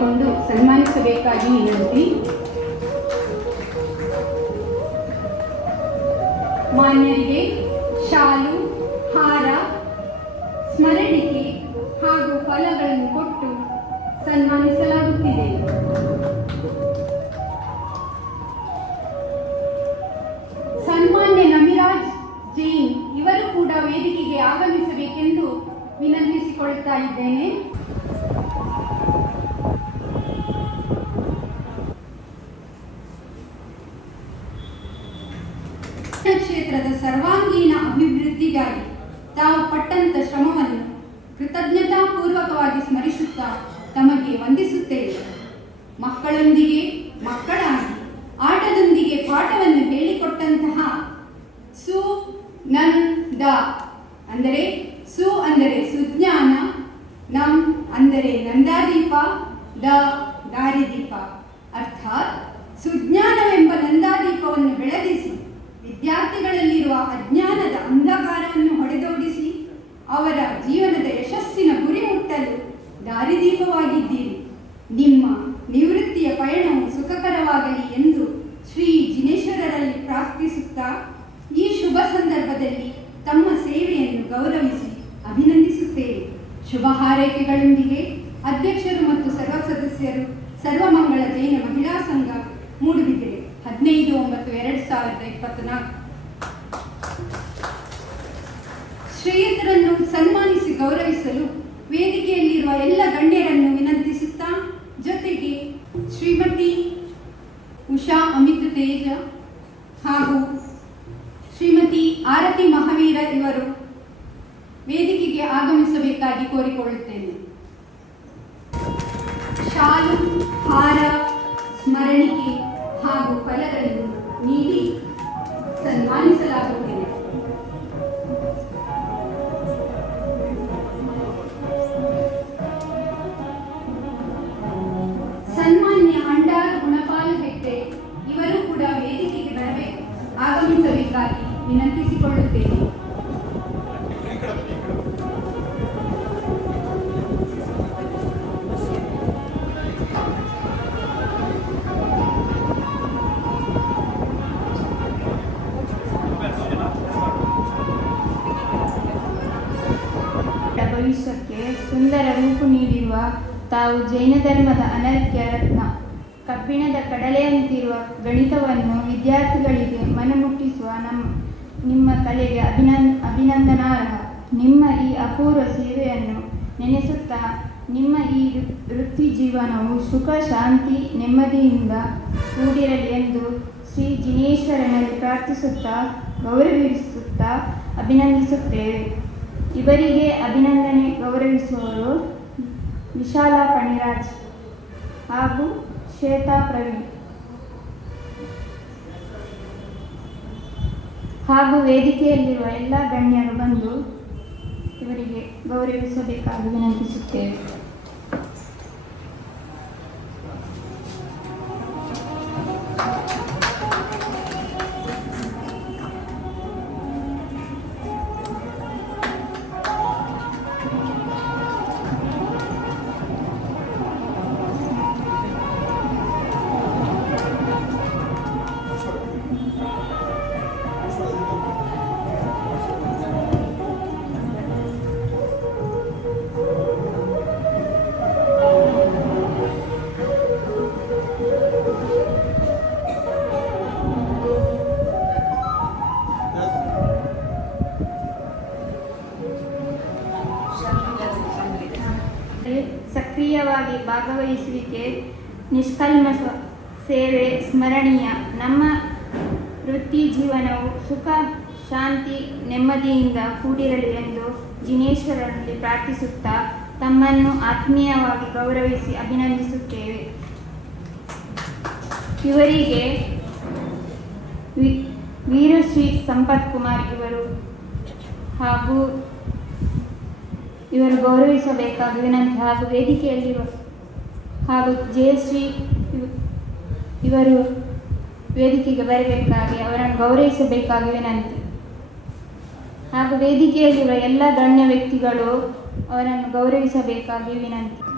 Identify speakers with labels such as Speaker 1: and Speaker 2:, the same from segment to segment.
Speaker 1: ಕೊಂಡು ಸನ್ಮಾನಿಸಬೇಕಾಗಿ ವಿನಂತಿ ಮಾನ್ಯರಿಗೆ ಶಾಲು, ಹಾರ, ಸ್ಮರಣಿಕೆ ಹಾಗೂ ಫಲಗಳನ್ನು ಕೊಟ್ಟು ಸನ್ಮಾನಿಸಲಾಗುತ್ತಿದೆ. ಸನ್ಮಾನ್ಯ ನಮಿರಾಜ್ ಜೈನ್, ಇವರು ಕೂಡ ವೇದಿಕೆಗೆ ಆಗಮಿಸಬೇಕೆಂದು ವಿನಂತಿಸಿಕೊಳ್ತಾ ಇದ್ದೇನೆ. ಅಭಿವೃದ್ಧಿಗಾಗಿ ತಾವು ಪಟ್ಟಂತ ಶ್ರಮವನ್ನು ಕೃತಜ್ಞತಾಪೂರ್ವಕವಾಗಿ ಸ್ಮರಿಸುತ್ತಾ ತಮಗೆ ವಂದಿಸುತ್ತೇವೆ. ಮಕ್ಕಳೊಂದಿಗೆ, ಮಕ್ಕಳಾಗಿ, ಆಟದೊಂದಿಗೆ ಪಾಠವನ್ನು ಹೇಳಿಕೊಟ್ಟಂತಹ ಸು ನನ್ ದ ಅಂದರೆ ಸು ಅಂದರೆ ಸುಜ್ಞಾನ, ನಂ ಅಂದರೆ ನಂದಾದೀಪ, ದ ದಾರಿದೀಪ. ಅರ್ಥಾತ್ ಸುಜ್ಞಾನವೆಂಬ ನಂದಾದೀಪವನ್ನು ಬೆಳಗಿಸಿ ವಿದ್ಯಾರ್ಥಿಗಳಲ್ಲಿರುವ ಹೊಡೆದೋಡಿಸಿ ಅವರ ಜೀವನದ ಯಶಸ್ಸಿನ ಗುರಿ ಮುಟ್ಟಲು ದಾರಿದೀಪವಾಗಿದ್ದೀರಿ. ನಿಮ್ಮ ನಿವೃತ್ತಿಯ ಪಯಣವು ಸುಖಕರವಾಗಲಿ ಎಂದು ಶ್ರೀ ಜಿನೇಶ್ವರರಲ್ಲಿ ಪ್ರಾರ್ಥಿಸುತ್ತಾ ಈ ಶುಭ ಸಂದರ್ಭದಲ್ಲಿ ತಮ್ಮ ಸೇವೆಯನ್ನು ಗೌರವಿಸಿ ಅಭಿನಂದಿಸುತ್ತೇವೆ ಶುಭ ಹಾರೈಕೆಗಳೊಂದಿಗೆ ಅಧ್ಯಕ್ಷರು ಮತ್ತು ಸರ್ವ ಸದಸ್ಯರು, ಸರ್ವಮಂಗಳ ಜೈನ ಮಹಿಳಾ ಸಂಘ ಮೂಡುಬಿದಿರೆ. ಹದಿನೈದು ಒಂಬತ್ತು ಎರಡು ಸಾವಿರದ ಇಪ್ಪತ್ನಾಲ್ಕು. ಗೌರವಿಸಲು ವೇದಿಕೆಯಲ್ಲಿರುವ ಎಲ್ಲ ಗಣ್ಯರನ್ನು ವಿನಂತಿಸುತ್ತಾ ಜೊತೆಗೆ ಶ್ರೀಮತಿ ಉಷಾ ಅಮಿತ್ ತೇಜ ಹಾಗೂ ಶ್ರೀಮತಿ ಆರತಿ ಮಹಾವೀರ ಇವರು ವೇದಿಕೆಗೆ ಆಗಮಿಸಬೇಕಾಗಿ ಕೋರಿಕೊಳ್ಳುತ್ತೇನೆ. ಶಾಲು, ಹಾರ, ಸ್ಮರಣಿಕೆ ಹಾಗೂ ಫಲಗಳನ್ನು ನೀಡಿ
Speaker 2: ತಾವು ಜೈನ ಧರ್ಮದ ಅನರ್ಘ್ಯ ರತ್ನ ಕಬ್ಬಿಣದ ಕಡಲೆಯಂತಿರುವ ಗಣಿತವನ್ನು ವಿದ್ಯಾರ್ಥಿಗಳಿಗೆ ಮನಮುಟ್ಟಿಸುವ ನಮ್ಮ, ನಿಮ್ಮ ಕಲೆಗೆ ಅಭಿನಂದ, ಅಭಿನಂದನಾರ್ಹ. ನಿಮ್ಮ ಈ ಅಪೂರ್ವ ಸೇವೆಯನ್ನು ನೆನೆಸುತ್ತಾ, ನಿಮ್ಮ ಈ ವೃತ್ತಿ ಜೀವನವು ಸುಖ, ಶಾಂತಿ, ನೆಮ್ಮದಿಯಿಂದ ಕೂಡಿರಲಿ ಎಂದು ಶ್ರೀ ಜಿನೇಶ್ವರನಲ್ಲಿ ಪ್ರಾರ್ಥಿಸುತ್ತಾ, ಗೌರವಿಸುತ್ತಾ ಅಭಿನಂದಿಸುತ್ತೇವೆ. ಇವರಿಗೆ ಅಭಿನಂದನೆ ಗೌರವಿಸುವವರು ವಿಶಾಲ ಪಣಿರಾಜ್ ಹಾಗೂ ಶ್ವೇತಾ ಪ್ರವೀಣ್ ಹಾಗೂ ವೇದಿಕೆಯಲ್ಲಿರುವ ಎಲ್ಲ ಗಣ್ಯರು ಬಂದು ಇವರಿಗೆ ಗೌರವಿಸಬೇಕಾಗಿ ವಿನಂತಿಸುತ್ತೇವೆ. ಭಾಗವಹಿಸುವಿಕೆ ನಿಷ್ಕಲ್ಮಶ ಸೇವೆ ಸ್ಮರಣೀಯ. ನಮ್ಮ ವೃತ್ತಿ ಜೀವನವು ಸುಖ, ಶಾಂತಿ, ನೆಮ್ಮದಿಯಿಂದ ಕೂಡಿರಲಿ ಎಂದು ಜಿನೇಶ್ವರನಲ್ಲಿ ಪ್ರಾರ್ಥಿಸುತ್ತಾ ತಮ್ಮನ್ನು ಆತ್ಮೀಯವಾಗಿ ಗೌರವಿಸಿ ಅಭಿನಂದಿಸುತ್ತೇವೆ. ಇವರಿಗೆ ವೀರಶ್ರೀ ಸಂಪತ್ ಕುಮಾರ್ ಇವರು ಹಾಗೂ ಇವರು ಗೌರವಿಸಬೇಕಾದ ವಿನಂತಿ ಹಾಗೂ ವೇದಿಕೆಯಲ್ಲಿರುವ ಹಾಗೂ ಜಯಶ್ರೀ ಇವ್- ಇವರು ವೇದಿಕೆಗೆ ಬರಬೇಕಾಗಿ, ಅವರನ್ನು ಗೌರವಿಸಬೇಕಾಗಿ ವಿನಂತಿ ಹಾಗೂ ವೇದಿಕೆಯಲ್ಲಿರುವ ಎಲ್ಲ ಗಣ್ಯ ವ್ಯಕ್ತಿಗಳು ಅವರನ್ನು ಗೌರವಿಸಬೇಕಾಗಿ ವಿನಂತಿ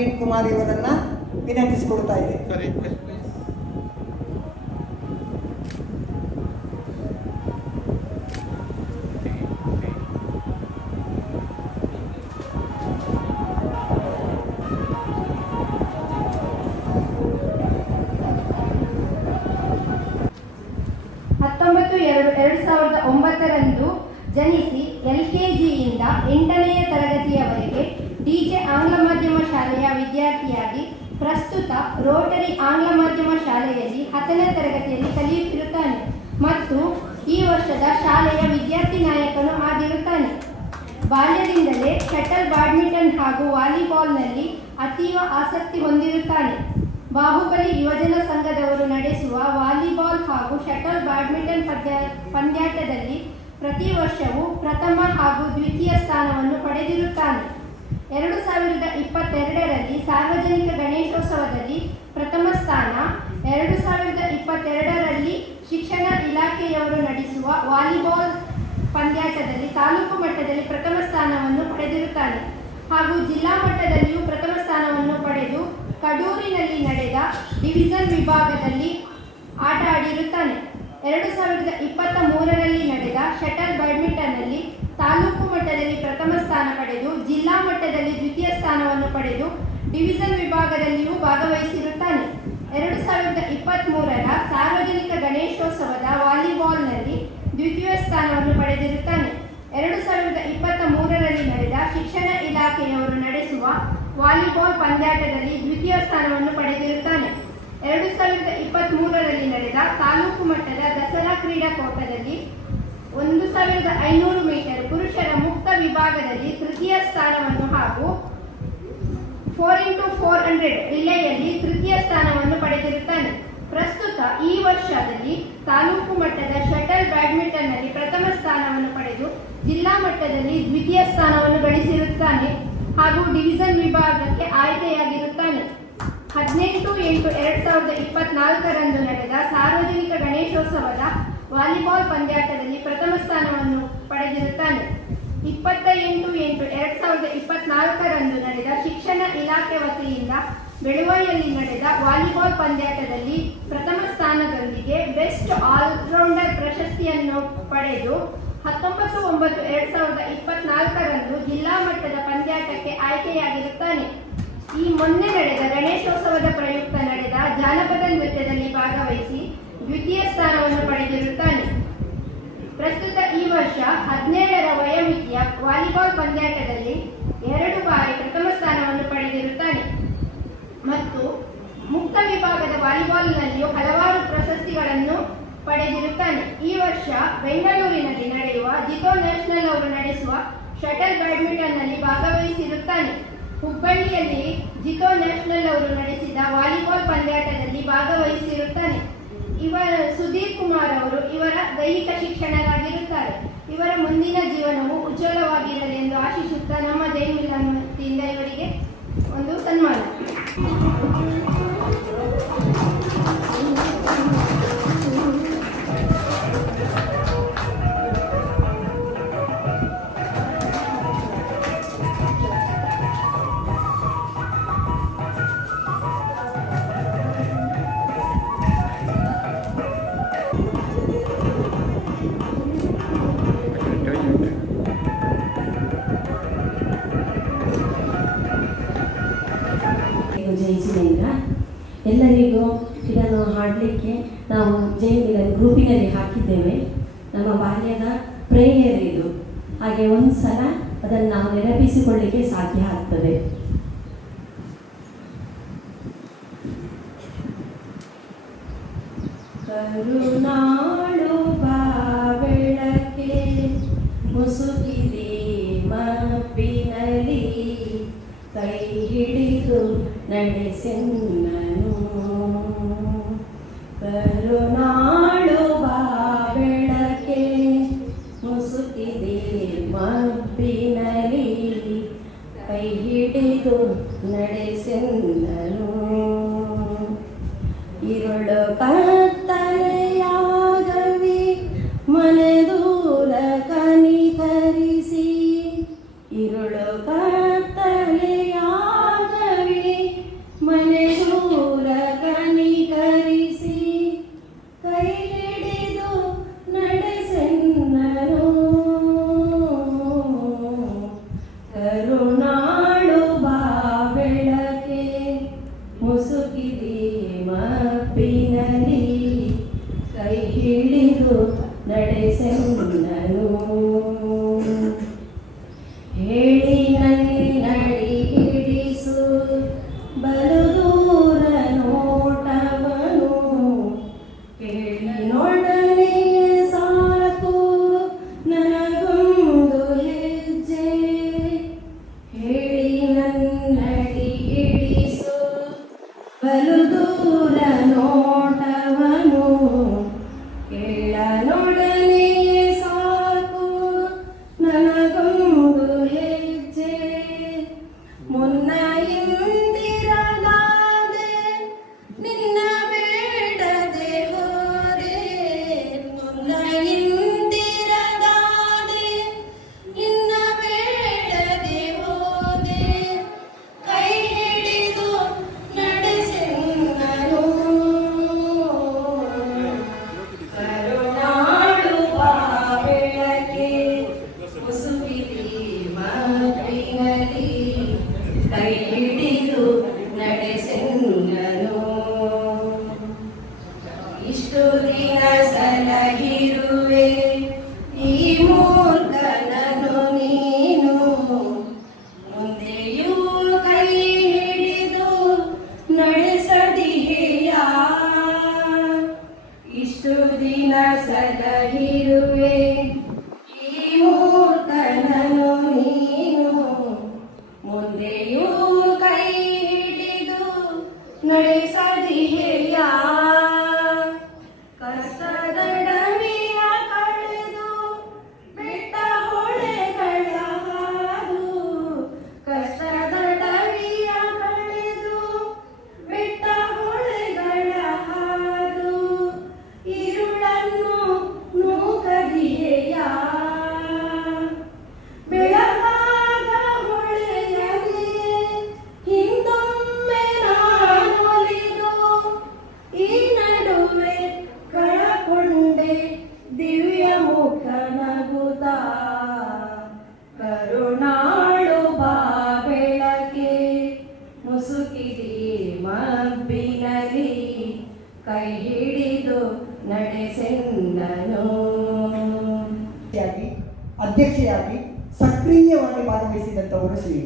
Speaker 3: ಪ್ರವೀಣ್ ಕುಮಾರ್ ಇವರನ್ನ ವಿನಂತಿಸಿಕೊಳ್ತಾ ಇದೆ
Speaker 4: ಹತ್ತೊಂಬತ್ತು ಎರಡು ಎರಡು ಸಾವಿರದ ಒಂಬತ್ತರಂದು ಜನಿಸಿ ಎಲ್ ಕೆ ಜಿಯಿಂದ ಎಂಟನೆಯ ಮಾಧ್ಯಮ ಶಾಲೆಯ ವಿದ್ಯಾರ್ಥಿಯಾಗಿ ಪ್ರಸ್ತುತ ರೋಟರಿ ಆಂಗ್ಲ ಮಾಧ್ಯಮ ಶಾಲೆಯಲ್ಲಿ ಹತ್ತನೇ ತರಗತಿಯಲ್ಲಿ ಕಲಿಯುತ್ತಿರುತ್ತಾನೆ ಮತ್ತು ಈ ವರ್ಷದ ಶಾಲೆಯ ವಿದ್ಯಾರ್ಥಿ ನಾಯಕನು ಆಗಿರುತ್ತಾನೆ. ಬಾಲ್ಯದಿಂದಲೇ ಶಟಲ್ ಬ್ಯಾಡ್ಮಿಂಟನ್ ಹಾಗೂ ವಾಲಿಬಾಲ್ನಲ್ಲಿ ಅತೀವ ಆಸಕ್ತಿ ಹೊಂದಿರುತ್ತಾನೆ. ಬಾಹುಬಲಿ ಯುವಜನ ಸಂಘದವರು ನಡೆಸುವ ವಾಲಿಬಾಲ್ ಹಾಗೂ ಶಟಲ್ ಬ್ಯಾಡ್ಮಿಂಟನ್ ಪಂದ್ಯ ಪಂದ್ಯಾಟದಲ್ಲಿ ಪ್ರತಿ ವರ್ಷವೂ ಪ್ರಥಮ ಹಾಗೂ ದ್ವಿತೀಯ ಸ್ಥಾನವನ್ನು ಪಡೆದಿರುತ್ತಾನೆ. ಎರಡು ಸಾವಿರದ ಇಪ್ಪತ್ತೆರಡರಲ್ಲಿ ಸಾರ್ವಜನಿಕ ಗಣೇಶೋತ್ಸವದಲ್ಲಿ ಪ್ರಥಮ ಸ್ಥಾನ, ಎರಡು ಸಾವಿರದ ಇಪ್ಪತ್ತೆರಡರಲ್ಲಿ ಶಿಕ್ಷಣ ಇಲಾಖೆಯವರು ನಡೆಸುವ ವಾಲಿಬಾಲ್ ಪಂದ್ಯಾಟದಲ್ಲಿ ತಾಲೂಕು ಮಟ್ಟದಲ್ಲಿ ಪ್ರಥಮ ಸ್ಥಾನವನ್ನು ಪಡೆದಿರುತ್ತಾನೆ ಹಾಗೂ ಜಿಲ್ಲಾ ಮಟ್ಟದಲ್ಲಿಯೂ ಪ್ರಥಮ ಸ್ಥಾನವನ್ನು ಪಡೆದು ಕಡೂರಿನಲ್ಲಿ ನಡೆದ ಡಿವಿಷನ್ ವಿಭಾಗದಲ್ಲಿ ಆಟ ಆಡಿರುತ್ತಾನೆ. ಎರಡು ಸಾವಿರದ ಇಪ್ಪತ್ತ ಮೂರರಲ್ಲಿ ನಡೆದ ಶಟಲ್ ಬ್ಯಾಡ್ಮಿಂಟನ್ನಲ್ಲಿ ತಾಲೂಕು ಮಟ್ಟದಲ್ಲಿ ಪ್ರಥಮ ಸ್ಥಾನ ಪಡೆದು, ಜಿಲ್ಲಾ ಮಟ್ಟದಲ್ಲಿ ದ್ವಿತೀಯ ಸ್ಥಾನವನ್ನು ಪಡೆದು ಡಿವಿಷನ್ ವಿಭಾಗದಲ್ಲಿಯೂ ಭಾಗವಹಿಸಿರುತ್ತಾನೆ. ಎರಡು ಸಾವಿರದ ಇಪ್ಪತ್ತ್ ಮೂರರ ಸಾರ್ವಜನಿಕ ಗಣೇಶೋತ್ಸವದ ವಾಲಿಬಾಲ್ನಲ್ಲಿ ದ್ವಿತೀಯ ಸ್ಥಾನವನ್ನು ಪಡೆದಿರುತ್ತಾನೆ. ಎರಡು ಸಾವಿರದ ಇಪ್ಪತ್ತ ಮೂರರಲ್ಲಿ ನಡೆದ ಶಿಕ್ಷಣ ಇಲಾಖೆಯವರು ನಡೆಸುವ ವಾಲಿಬಾಲ್ ಪಂದ್ಯಾಟದಲ್ಲಿ ದ್ವಿತೀಯ ಸ್ಥಾನವನ್ನು ಪಡೆದಿರುತ್ತಾನೆ. ಎರಡು ಸಾವಿರದ ಇಪ್ಪತ್ತ್ ಮೂರರಲ್ಲಿ ನಡೆದ ತಾಲೂಕು ಮಟ್ಟದ ದಸರಾ ಕ್ರೀಡಾಕೂಟದಲ್ಲಿ ಒಂದು ಸಾವಿರದ ಐನೂರು ಮೀಟರ್ ಪುರುಷರ ಮುಕ್ತ ವಿಭಾಗದಲ್ಲಿ ತೃತೀಯ ಸ್ಥಾನವನ್ನು ಹಾಗೂ ಫೋರ್ ಇಂಟು ಫೋರ್ ಹಂಡ್ರೆಡ್ ರಿಲೆಯಲ್ಲಿ ತೃತೀಯ ಸ್ಥಾನವನ್ನು ಪಡೆದಿರುತ್ತಾನೆ. ಪ್ರಸ್ತುತ ಈ ವರ್ಷದಲ್ಲಿ ತಾಲೂಕು ಮಟ್ಟದ ಶಟಲ್ ಬ್ಯಾಡ್ಮಿಂಟನ್ನಲ್ಲಿ ಪ್ರಥಮ ಸ್ಥಾನವನ್ನು ಪಡೆದು ಜಿಲ್ಲಾ ಮಟ್ಟದಲ್ಲಿ ದ್ವಿತೀಯ ಸ್ಥಾನವನ್ನು ಗಳಿಸಿರುತ್ತಾನೆ ಹಾಗೂ ಡಿವಿಷನ್ ವಿಭಾಗಕ್ಕೆ ಆಯ್ಕೆಯಾಗಿರುತ್ತಾನೆ. ಹದಿನೆಂಟು ಎಂಟು ಎರಡು ಸಾವಿರದ ಇಪ್ಪತ್ನಾಲ್ಕರಂದು ನಡೆದ ಸಾರ್ವಜನಿಕ ಗಣೇಶೋತ್ಸವದ ವಾಲಿಬಾಲ್ ಪಂದ್ಯಾಟದಲ್ಲಿ ಪ್ರಥಮ ಸ್ಥಾನವನ್ನು ಪಡೆದಿರುತ್ತಾನೆ. ಇಪ್ಪತ್ತ ಎಂಟು ಎಂಟು ಎರಡ್ ಸಾವಿರದ ಇಪ್ಪತ್ನಾಲ್ಕರಂದು ನಡೆದ ಶಿಕ್ಷಣ ಇಲಾಖೆ ವತಿಯಿಂದ ಬೆಳುವೈಯಲ್ಲಿ ನಡೆದ ವಾಲಿಬಾಲ್ ಪಂದ್ಯಾಟದಲ್ಲಿ ಪ್ರಥಮ ಸ್ಥಾನದೊಂದಿಗೆ ಬೆಸ್ಟ್ ಆಲ್ರೌಂಡರ್ ಪ್ರಶಸ್ತಿಯನ್ನು ಪಡೆದು ಹತ್ತೊಂಬತ್ತು ಒಂಬತ್ತು ಎರಡ್ ಸಾವಿರದ ಇಪ್ಪತ್ನಾಲ್ಕರಂದು ಜಿಲ್ಲಾ ಮಟ್ಟದ ಪಂದ್ಯಾಟಕ್ಕೆ ಆಯ್ಕೆಯಾಗಿರುತ್ತಾನೆ. ಈ ಮೊನ್ನೆ ನಡೆದ ಗಣೇಶೋತ್ಸವದ ಪ್ರಯುಕ್ತ ನಡೆದ ಜಾನಪದ ನೃತ್ಯದಲ್ಲಿ ಭಾಗವಹಿಸಿ ದ್ವಿತೀಯ ಸ್ಥಾನವನ್ನು ಪಡೆದಿರುತ್ತಾನೆ. ಪ್ರಸ್ತುತ ಈ ವರ್ಷ ಹದಿನೇಳರ ವಯೋಮಿತಿಯ ವಾಲಿಬಾಲ್ ಪಂದ್ಯಾಟದಲ್ಲಿ ಎರಡು ಬಾರಿ ಪ್ರಥಮ ಸ್ಥಾನವನ್ನು ಪಡೆದಿರುತ್ತಾನೆ. ಮತ್ತು ಮುಕ್ತ ವಿಭಾಗದ ವಾಲಿಬಾಲ್ನಲ್ಲಿಯೂ ಹಲವಾರು ಪ್ರಶಸ್ತಿಗಳನ್ನು ಪಡೆದಿರುತ್ತಾನೆ. ಈ ವರ್ಷ ಬೆಂಗಳೂರಿನಲ್ಲಿ ನಡೆಯುವ ಜಿಕೋ ನ್ಯಾಷನಲ್ ಅವರು ನಡೆಸುವ ಶಟಲ್ ಬ್ಯಾಡ್ಮಿಂಟನ್ನಲ್ಲಿ ಭಾಗವಹಿಸಿರುತ್ತಾನೆ. ಹುಬ್ಬಳ್ಳಿಯಲ್ಲಿ ಜಿಕೋ ನ್ಯಾಷನಲ್ ಅವರು ನಡೆಸಿದ ವಾಲಿಬಾಲ್ ಪಂದ್ಯಾಟದಲ್ಲಿ ಭಾಗವಹಿಸಿರುತ್ತಾನೆ. ಇವರ ಸುಧೀರ್ ಕುಮಾರ್ ಅವರು ಇವರ ದೈಹಿಕ ಶಿಕ್ಷಣರಾಗಿರುತ್ತಾರೆ. ಇವರ ಮುಂದಿನ ಜೀವನವು ಉಜ್ವಲವಾಗಿರಲಿ ಎಂದು ಆಶಿಸುತ್ತಾ ನಮ್ಮ ಜೈಮಿಲ್ಲ ಇವರಿಗೆ ಒಂದು ಸನ್ಮಾನ.
Speaker 5: ಹಾಕಿದ್ದೇವೆ. ನಮ್ಮ ಬಾಲ್ಯದ ಪ್ರೇಯರ್ ಇದು. ಹಾಗೆ ಒಂದು ಸಲ ಅದನ್ನು ನಾವು ನೆನಪಿಸಿಕೊಳ್ಳಿಕ್ಕೆ ಸಾಧ್ಯ ಆಗ್ತದೆ. ಬಾ ಬಾವೆಳಕೆ ಮುಸುಕಿದೆ ಮಬ್ಬಿನಲಿ ಕೈ ಹಿಡಿದು ನಡೆಸೆನ್ನನು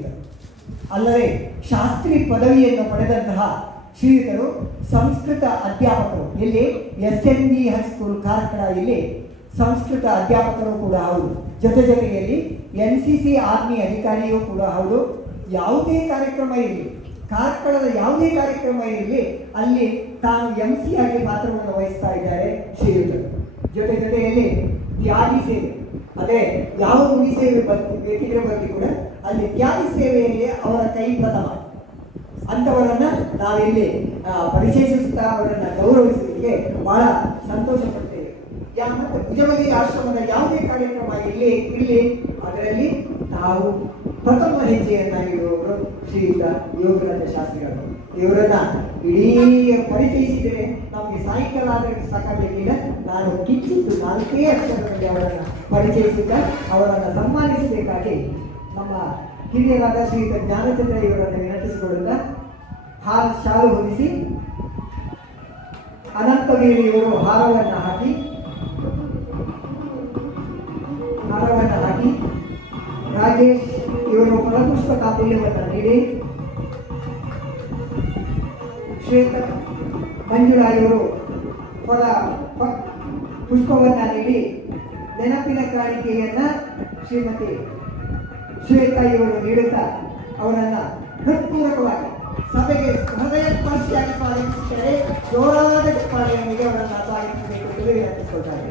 Speaker 3: ಶ್ರೀಯುತರು ಅಲ್ಲದೆ ಶಾಸ್ತ್ರಿ ಪದವಿಯನ್ನು ಪಡೆದಂತಹ ಶ್ರೀಯುತರು ಸಂಸ್ಕೃತ ಅಧ್ಯಾಪಕರು. ಇಲ್ಲಿ S N B high school Karkala ಇಲ್ಲಿ ಸಂಸ್ಕೃತ ಅಧ್ಯಾಪಕರು ಕೂಡ ಹೌದು. ಜೊತೆ ಜೊತೆಯಲ್ಲಿ ಎನ್ ಸಿ ಸಿ ಆರ್ಮಿ ಅಧಿಕಾರಿಯೂ ಕೂಡ ಹೌದು. ಯಾವುದೇ ಕಾರ್ಯಕ್ರಮ ಇರಲಿ, ಕಾರ್ಕಳದ ಯಾವುದೇ ಕಾರ್ಯಕ್ರಮ ಇರಲಿ, ಅಲ್ಲಿ ತಾನು ಎಂ ಸಿ ಆಗಿ ಪಾತ್ರವನ್ನು ವಹಿಸ್ತಾ ಇದ್ದಾರೆ ಶ್ರೀಯುತರು. ಜೊತೆ ಜೊತೆಯಲ್ಲಿ ತ್ಯಾಗಿ ಸೇವೆ. ಅದೇ ಯಾವ ಮುನಿ ಸೇವೆ ಬಂದು ಬೇಕಿದ್ರೆ ಬಗ್ಗೆ ಕೂಡ ಅಲ್ಲಿ ತ್ಯಾಗಿ ಸೇವೆಯಲ್ಲಿ ಅವರ ಕೈ ಪ್ರಥಮ. ಅಂಥವರನ್ನ ನಾವಿಲ್ಲಿ ಪರಿಚಯಿಸುತ್ತಾ ಅವರನ್ನ ಗೌರವಿಸಲಿಕ್ಕೆ ಬಹಳ ಸಂತೋಷ ಪಡ್ತೇವೆ ಯಾಕಂದ್ರೆ ಭುಜಬಲಿ ಆಶ್ರಮದ ಯಾವುದೇ ಕಾರ್ಯಕ್ರಮ ಇಲ್ಲಿ ಇಲ್ಲಿ, ಅದರಲ್ಲಿ ತಾವು ಪ್ರಥಮ ಹೆಜ್ಜೆಯನ್ನ ಇಡುವವರು ಶ್ರೀಯುತ ಯೋಗರಾಜ ಶಾಸ್ತ್ರಿಗಳು ಇವರನ್ನ ಇಡೀ ಪರಿಚಯಿಸಿದರೆ ನಮಗೆ ಸಾಯಂಕಾಲ ಆದರೆ ಸಾಕಾಗಲಿಲ್ಲ ನಾನು ಕಿಚ್ಚಿದ್ದು ನಾಲ್ಕೇ ಅಕ್ಷರದಲ್ಲಿ ಅವರನ್ನು ಪರಿಚಯಿಸಿದ್ದ, ಅವರನ್ನು ಸನ್ಮಾನಿಸಬೇಕಾಗಿ ನಮ್ಮ ಹಿರಿಯರಾದ ಶ್ರೀಯುತ ಜ್ಞಾನಚಂದ್ರ ಇವರನ್ನು ವಿನಂತಿಸಿಕೊಳ್ಳುತ್ತಾ ಹಾರ ಶಾಲು ಅನಂತ ಅನಂತವೀರಿ ಇವರು ಹಾರವನ್ನು ಹಾಕಿ ಹಾರವನ್ನು ಹಾಕಿ, ರಾಜೇಶ್ ಇವರು ಫಲಪುಷ್ಪ ಕಾತುಲ್ಯವನ್ನು ನೀಡಿ, ಶ್ವೇತ ಮಂಜುಳಾ ಇವರು ಫಲ ಪುಷ್ಪವನ್ನು ನೀಡಿ, ನೆನಪಿನ ಕಾಣಿಕೆಯನ್ನು ಶ್ರೀಮತಿ ಶ್ವೇತಾ ಇವರು ನೀಡುತ್ತಾ ಅವರನ್ನು ಹೃತ್ಪೂರ್ವಕವಾಗಿ ಸಭೆಗೆ ಹೃದಯ ಸ್ಪರ್ಶಿಯಾಗಿ ಸ್ವಾಗತಿಸಿದರೆ ಜೋರಾದ ಚಪ್ಪಾಳೆಯೊಂದಿಗೆ ಅವರನ್ನು ಸ್ವಾಗತಿಸಬೇಕು ಎಂದು ವಿನಂತಿಸಿಕೊಳ್ತಾರೆ